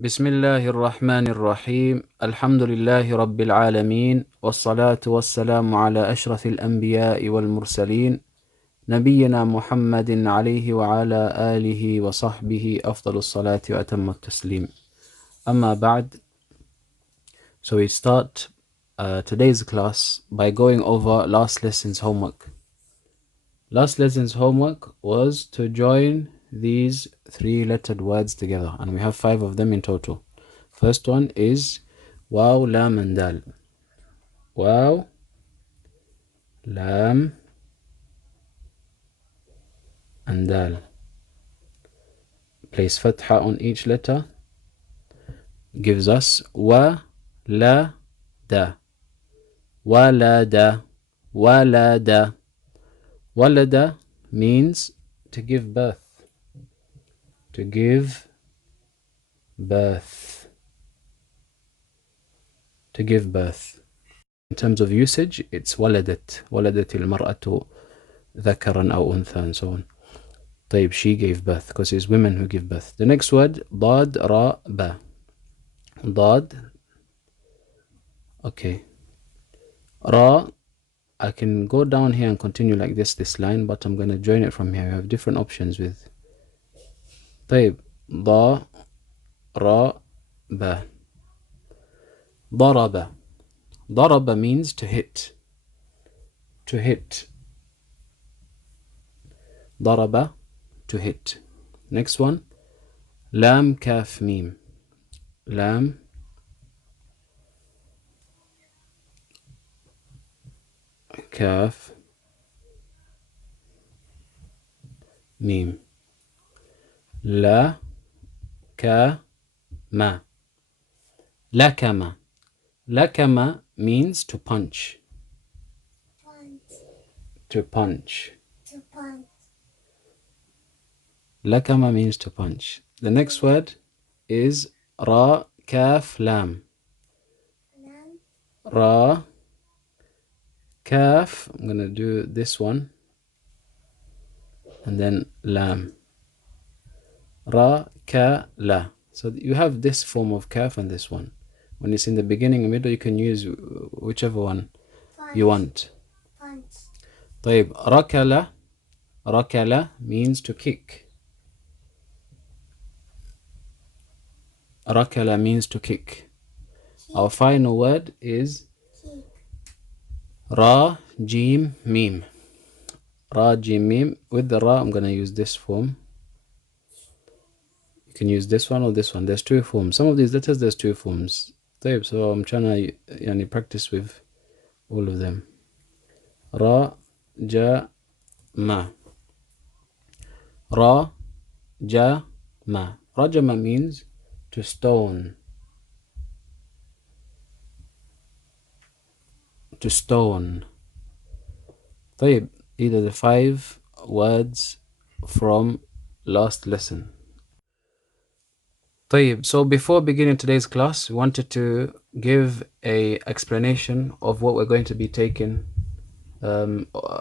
بسم الله الرحمن الرحيم الحمد لله رب العالمين والصلاة والسلام على أشرف الأنبياء والمرسلين نبينا محمد عليه وعلى آله وصحبه أفضل الصلاة وأتم التسليم أما بعد. So we start today's class by going over last lesson's homework. Last lesson's homework was to join these three-lettered words together, and we have 5 of them in total. First one is Waw, Lam, and Dal. Waw, Lam, and Dal. Place Fatha on each letter. Gives us Wa, La, Da. Walada, Walada. Walada means to give birth. To give birth. To give birth. In terms of usage, it's waladat. Waladat al-mar'atu dhakaran aw untha, and so on. طيب, she gave birth, because it's women who give birth. The next word, dad, ra, ba. Dad. Okay. Ra, I can go down here and continue like this line, but I'm going to join it from here. We have different options with. طيب, da, ra, ba. Daraba. Daraba means to hit. To hit. Daraba, to hit. Next one, lam, kaf, mim. Lam, kaf, mim. La, ka, ma. Lakama. Lakama means to punch. To punch. Lakama means to punch. The next word is ra, kaf, lam. Ra, kaf. I'm going to do this one. And then lam. Ra, ka, la. So you have this form of kaf and this one. When it's in the beginning and middle, you can use whichever one you want. طيب, rakala. Rakala means to kick. Rakala means to kick. Our final word is ra, jim, mim. Ra, jim, mim. With the ra, I'm going to use this form. You can use this one or this one. There's 2 forms. Some of these letters, there's 2 forms. So I'm trying to practice with all of them. Ra, ja, ma. Ra, ja, ma. Rajama means to stone. To stone. طيب, either the 5 words from last lesson. طيب, so before beginning today's class, we wanted to give a explanation of what we're going to be taking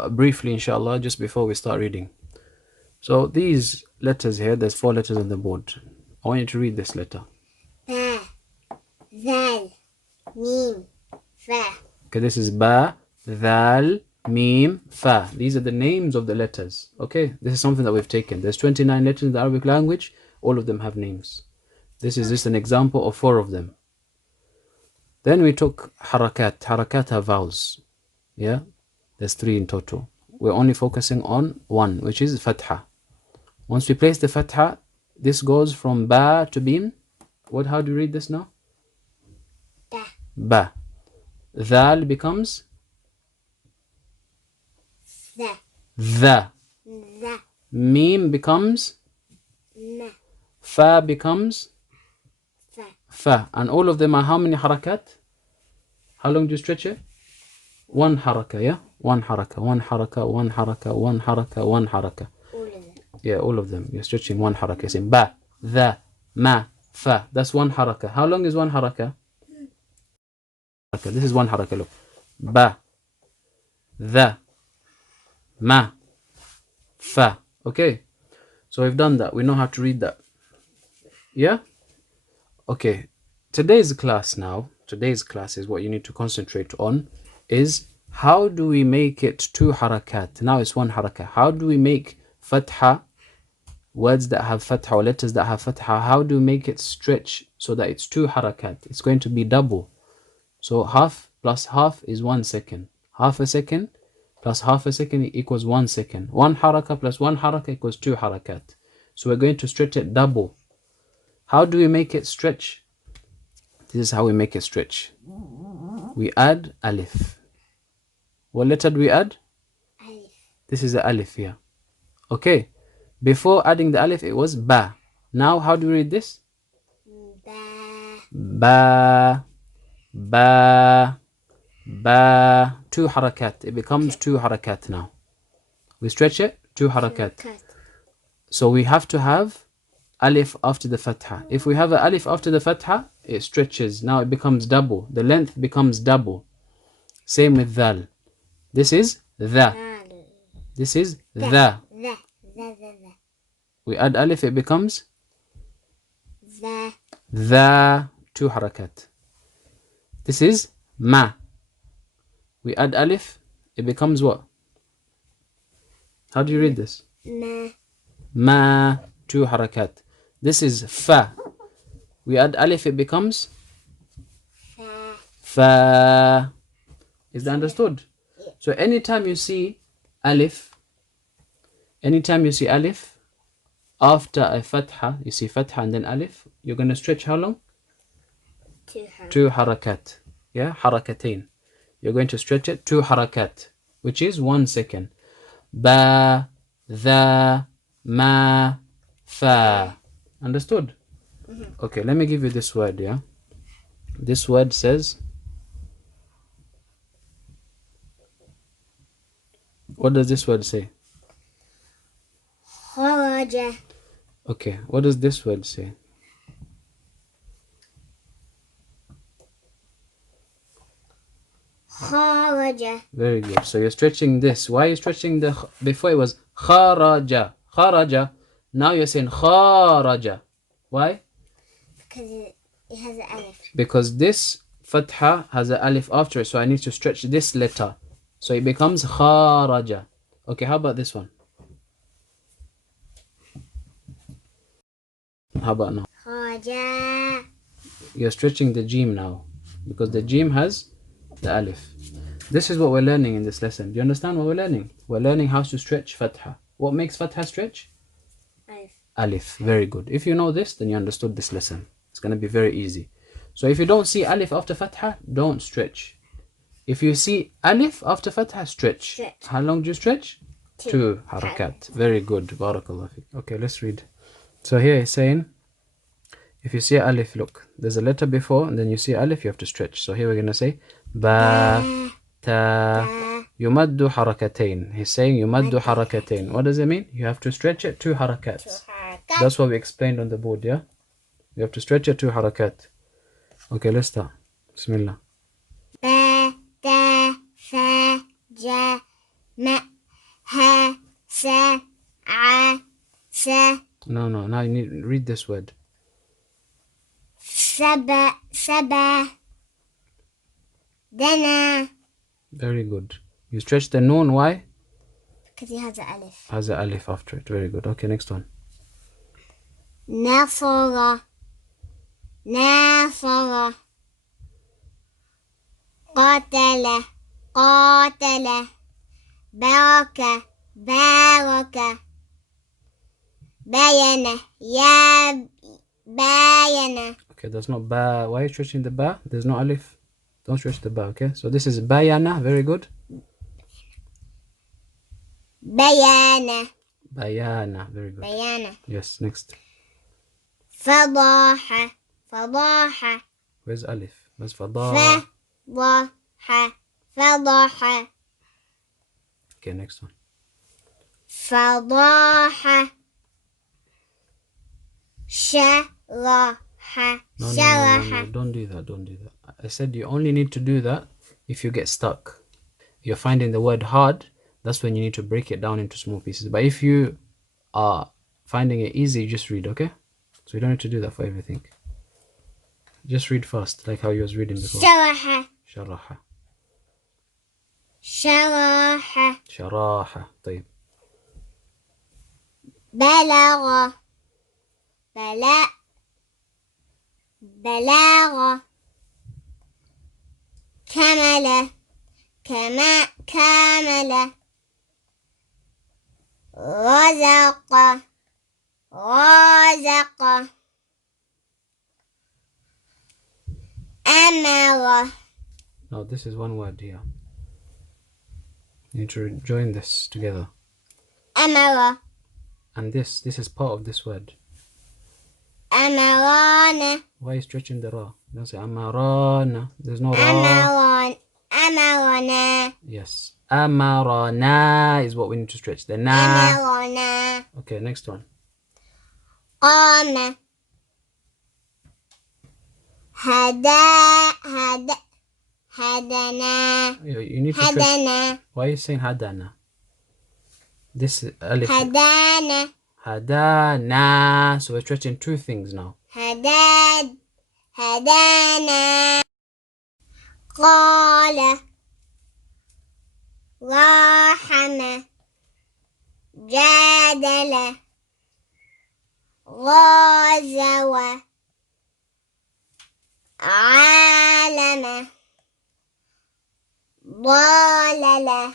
briefly, inshallah, just before we start reading. So these letters here, there's 4 letters on the board. I want you to read this letter. Ba, Zal, Mim, Fa. Okay, this is Ba, Dhal, Mim, Fa. These are the names of the letters. Okay, this is something that we've taken. There's 29 letters in the Arabic language. All of them have names. This is just an example of 4 of them. Then we took harakat. Harakat are vowels. Yeah, there's 3 in total. We're only focusing on 1, which is fatha. Once we place the fatha, this goes from ba to bim. How do you read this now? Ba. Ba. Dhal becomes Za. the. Za. Mim becomes Ma. fa becomes Fa. fa. And all of them are how many harakat? How long do you stretch it? 1 haraka, yeah? 1 haraka, 1 haraka, 1 haraka, 1 haraka, 1 haraka. All of them. Yeah, all of them. You're stretching 1 haraka. You're saying ba, the, ma, fa. That's 1 haraka. How long is 1 haraka? This is 1 haraka, look. Ba, the, ma, fa. Okay? So we've done that. We know how to read that. Yeah? Okay, today's class is what you need to concentrate on is how do we make it two harakat? Now it's one harakat. How do we make fatha, words that have fatha or letters that have fatha, how do we make it stretch so that it's two harakat? It's going to be double. So half plus half is 1 second. Half a second plus half a second equals 1 second. One haraka plus one haraka equals two harakat. So we're going to stretch it double. How do we make it stretch? This is how we make it stretch. We add alif. What letter do we add? Alif. This is the alif here. Okay. Before adding the alif, it was ba. Now, how do we read this? Ba. Ba, ba, ba. Two harakat. It becomes two harakat now. We stretch it, two harakat. So we have to have alif after the fatha. If we have an alif after the fatha, it stretches. Now it becomes double. The length becomes double. Same with dhal. This is the. This is the. We add alif, it becomes the. Two harakat. This is ma. We add alif, it becomes what? How do you read this? Ma. Ma. Two harakat. This is fa. We add alif, it becomes fa. Is that understood? So anytime you see alif after a fatha, you see fatha and then alif, you're going to stretch how long? Two harakat. Yeah, harakatain. You're going to stretch it two harakat, which is 1 second. Ba, the, ma, fa. Understood? Okay, let me give you this word, yeah? This word says, what does this word say? Kharaja. Okay, what does this word say? Kharaja. Very good. So you're stretching this. Why are you stretching the... Before it was kharaja. Kharaja. Now you're saying kharaja. Why? Because it has an alif. Because this fatha has an alif after it. So I need to stretch this letter. So it becomes kharaja. Okay, how about this one? How about now? Kharaja. You're stretching the jim now. Because the jim has the alif. This is what we're learning in this lesson. Do you understand what we're learning? We're learning how to stretch fatha. What makes fatha stretch? Alif. Alif. Very good. If you know this, then you understood this lesson. It's going to be very easy. So if you don't see alif after fatha, don't stretch. If you see alif after fatha, stretch. How long do you stretch? Two harakat. Very good. Barakallah fiqh. Okay, let's read. So here it's saying, if you see alif, look, there's a letter before, and then you see alif, you have to stretch. So here we're going to say, ba, ta, yumaddu harakatain. He's saying yumaddu harakatain. What does it mean? You have to stretch it two harakats. That's what we explained on the board, yeah? You have to stretch it two harakat. Okay, let's start. Bismillah. Ba, da, fa, ja, ma, ha, sa, a, sa. No, now you need to read this word. Saba, saba. Dana. Very good. You stretch the noon, why? Because it has an alif. Has an alif after it. Very good. Okay, next one. Nasara. Nasara. قاتل قاتل بارك بارك بين يا بين. Okay, that's not ba. Why are you stretching the ba? There's no alif. Don't stretch the ba, okay? So this is bayana. Very good. بيان. Bayana. Very good. بيان. Yes, next. فضاحة فضاحة. Where's alif? Where's fada? فضاحة فضاحة. Okay, next one. فضاحة شرحة. No, don't do that. I said you only need to do that if you get stuck. You're finding the word hard, that's when you need to break it down into small pieces. But if you are finding it easy, just read, okay? So you don't need to do that for everything. Just read fast, like how you was reading before. شرح شرح. شرح شراحة. طيب. بلغ بلاغ كمل كامل رزق رازق أمر. Now this is one word here. You need to join this together. أمر And this is part of this word. أمران Why are you stretching the ra? You don't say amarana. There's no ra. أمرنا Yes. Amarana is what we need to stretch. The na. أمرنا Okay, next one. قام هدنا You need to stretch. هدنا Why are you saying hadana? This alif. هدانا Hadana. So we're stretching two things now. هدانا قال راحم جادل غازو عالم ضالل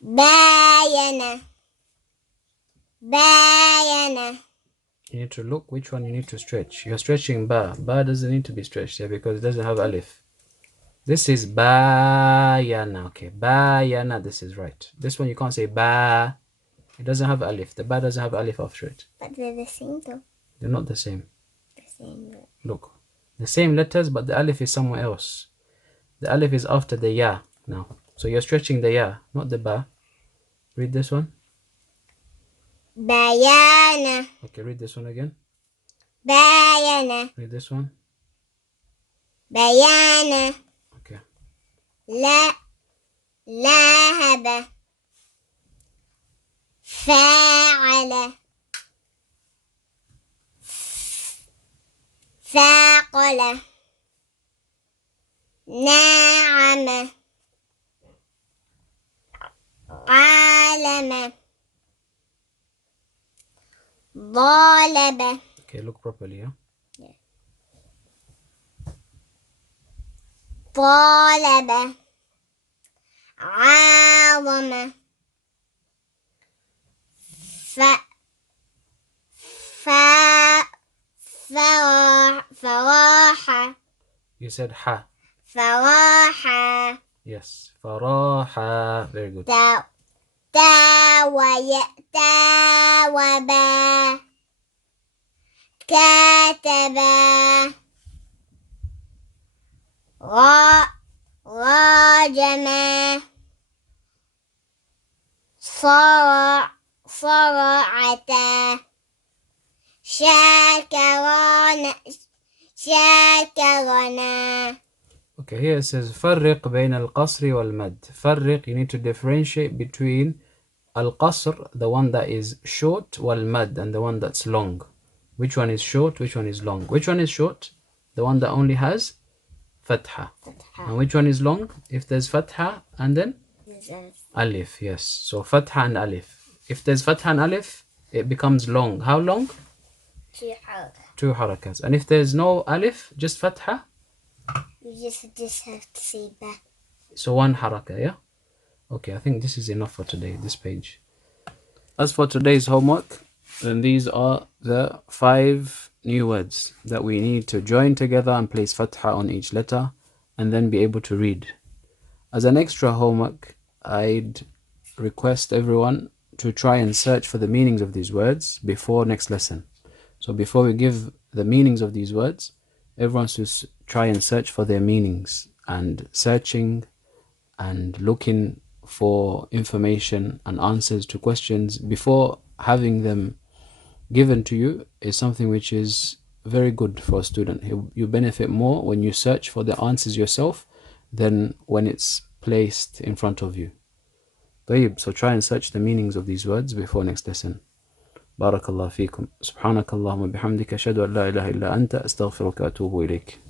باين You need to look which one you need to stretch. You're stretching ba. Ba doesn't need to be stretched here because it doesn't have alif. This is bayana. Okay, bayana. This is right. This one you can't say ba. It doesn't have alif. The ba doesn't have alif after it. But they're the same though. They're not the same. The same. Look. The same letters, but the alif is somewhere else. The alif is after the ya now. So you're stretching the ya, not the ba. Read this one. Bayana. Okay, read this one again. Bayana. Read this one. Bayana. Okay. لاهب فاعل ثاقل ناعم عالم ضالب. Okay, look properly, yeah? طالب عاظم فراح. You said ha. فراح. Yes. Faraha. Very good. تاوب كاتب راجم صرعت شاكرنا. Okay, here it says فرق بين القصر والمد. فرق, you need to differentiate between al-qasr, the one that is short, wal-mad, and the one that's long. Which one is short, which one is long? Which one is short? The one that only has fatha. And which one is long? If there's fatha and then alif, yes. So fatha and alif. If there's fatha and alif, it becomes long. How long? 2 harakas. And if there's no alif, just fatha, you just have to say back. so 1 haraka, yeah? Okay, I think this is enough for today, this page. As for today's homework, then these are the 5 new words that we need to join together and place fatha on each letter and then be able to read. As an extra homework, I'd request everyone to try and search for the meanings of these words before next lesson. So before we give the meanings of these words, everyone should try and search for their meanings, and searching and looking for information and answers to questions before having them given to you is something which is very good for a student. You benefit more when you search for the answers yourself than when it's placed in front of you. So try and search the meanings of these words before next lesson. بارك الله فيكم. سبحانك اللهم وبحمدك أشهد أن لا إله إلا أنت أستغفرك وأتوب إليك.